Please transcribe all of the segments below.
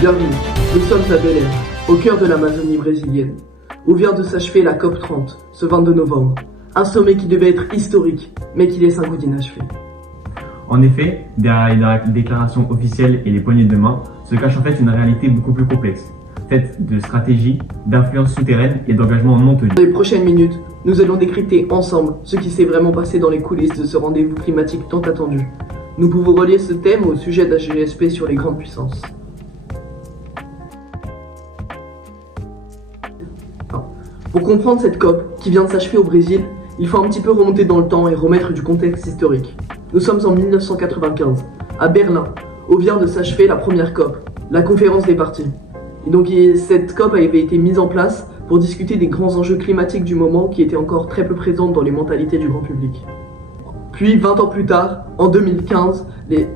Bienvenue, nous sommes à Belém, au cœur de l'Amazonie brésilienne, où vient de s'achever la COP30, ce 22 novembre. Un sommet qui devait être historique, mais qui laisse un goût d'inachevé. En effet, derrière les déclarations officielles et les poignées de main, se cache en fait une réalité beaucoup plus complexe, faite de stratégies, d'influences souterraines et d'engagements non tenus. Dans les prochaines minutes, nous allons décrypter ensemble ce qui s'est vraiment passé dans les coulisses de ce rendez-vous climatique tant attendu. Nous pouvons relier ce thème au sujet de la GSP sur les grandes puissances. Pour comprendre cette COP qui vient de s'achever au Brésil, il faut un petit peu remonter dans le temps et remettre du contexte historique. Nous sommes en 1995, à Berlin, où vient de s'achever la première COP, la conférence des parties. Et donc cette COP avait été mise en place pour discuter des grands enjeux climatiques du moment qui étaient encore très peu présents dans les mentalités du grand public. Puis 20 ans plus tard, en 2015,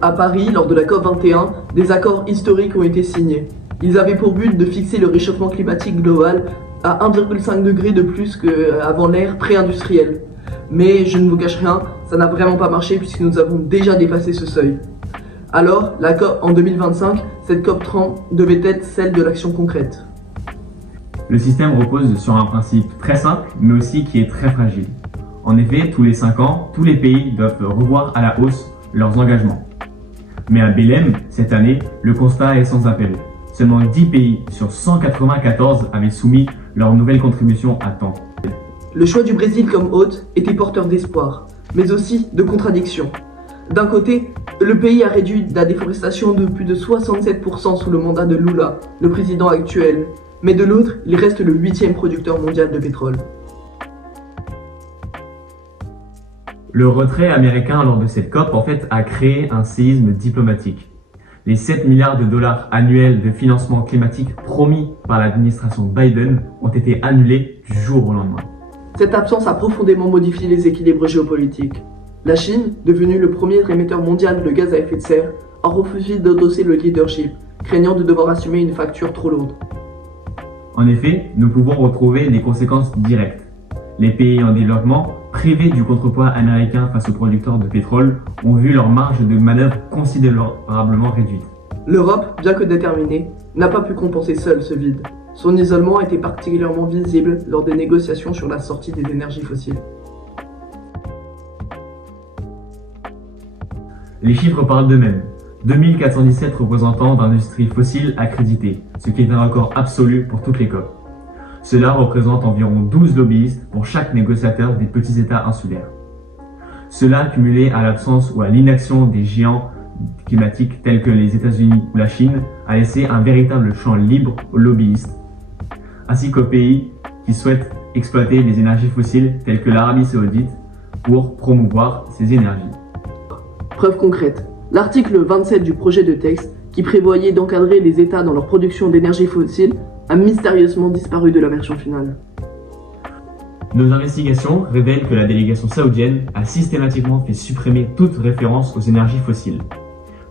à Paris, lors de la COP 21, des accords historiques ont été signés. Ils avaient pour but de fixer le réchauffement climatique global à 1,5 degré de plus qu'avant l'ère pré-industrielle. Mais je ne vous cache rien, ça n'a vraiment pas marché puisque nous avons déjà dépassé ce seuil. Alors, la COP en 2025, cette COP 30 devait être celle de l'action concrète. Le système repose sur un principe très simple, mais aussi qui est très fragile. En effet, tous les 5 ans, tous les pays doivent revoir à la hausse leurs engagements. Mais à Belém, cette année, le constat est sans appel. Seulement 10 pays sur 194 avaient soumis leur nouvelle contribution à temps. Le choix du Brésil comme hôte était porteur d'espoir, mais aussi de contradictions. D'un côté, le pays a réduit la déforestation de plus de 67% sous le mandat de Lula, le président actuel, mais de l'autre, il reste le 8e producteur mondial de pétrole. Le retrait américain lors de cette COP en fait a créé un séisme diplomatique. Les 7 milliards de dollars annuels de financement climatique promis par l'administration Biden ont été annulés du jour au lendemain. Cette absence a profondément modifié les équilibres géopolitiques. La Chine, devenue le premier émetteur mondial de gaz à effet de serre, a refusé d'endosser le leadership, craignant de devoir assumer une facture trop lourde. En effet, nous pouvons retrouver des conséquences directes. Les pays en développement, privés du contrepoids américain face aux producteurs de pétrole, ont vu leur marge de manœuvre considérablement réduite. L'Europe, bien que déterminée, n'a pas pu compenser seule ce vide. Son isolement a été particulièrement visible lors des négociations sur la sortie des énergies fossiles. Les chiffres parlent d'eux-mêmes. 2417 représentants d'industries fossiles accrédités, ce qui est un record absolu pour toutes les COP. Cela représente environ 12 lobbyistes pour chaque négociateur des petits États insulaires. Cela, cumulé à l'absence ou à l'inaction des géants climatiques tels que les États-Unis ou la Chine, a laissé un véritable champ libre aux lobbyistes, ainsi qu'aux pays qui souhaitent exploiter les énergies fossiles telles que l'Arabie Saoudite pour promouvoir ces énergies. Preuve concrète, l'article 27 du projet de texte, qui prévoyait d'encadrer les États dans leur production d'énergie fossile, a mystérieusement disparu de la version finale. Nos investigations révèlent que la délégation saoudienne a systématiquement fait supprimer toute référence aux énergies fossiles.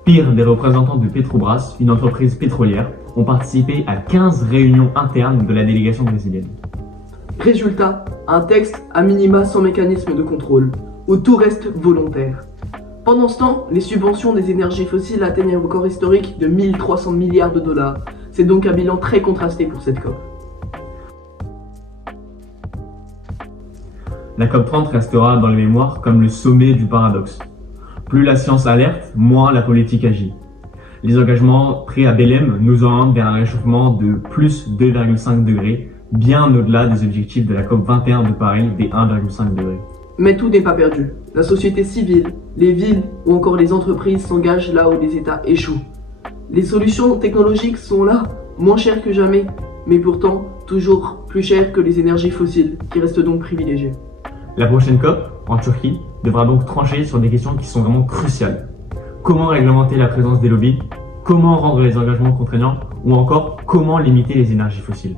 Pire, des représentants de Petrobras, une entreprise pétrolière, ont participé à 15 réunions internes de la délégation brésilienne. Résultat, un texte à minima sans mécanisme de contrôle, où tout reste volontaire. Pendant ce temps, les subventions des énergies fossiles atteignent un record historique de 1300 milliards de dollars. C'est donc un bilan très contrasté pour cette COP. La COP30 restera dans les mémoires comme le sommet du paradoxe. Plus la science alerte, moins la politique agit. Les engagements pris à Belém nous orientent vers un réchauffement de plus 2,5 degrés, bien au-delà des objectifs de la COP 21 de Paris des 1,5 degrés. Mais tout n'est pas perdu. La société civile, les villes ou encore les entreprises s'engagent là où les États échouent. Les solutions technologiques sont là, moins chères que jamais, mais pourtant toujours plus chères que les énergies fossiles, qui restent donc privilégiées. La prochaine COP, en Turquie, devra donc trancher sur des questions qui sont vraiment cruciales. Comment réglementer la présence des lobbies? Comment rendre les engagements contraignants? Ou encore, comment limiter les énergies fossiles?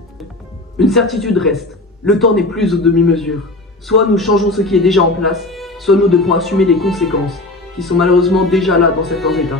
Une certitude reste, le temps n'est plus aux demi-mesures. Soit nous changeons ce qui est déjà en place, soit nous devons assumer les conséquences, qui sont malheureusement déjà là dans certains États.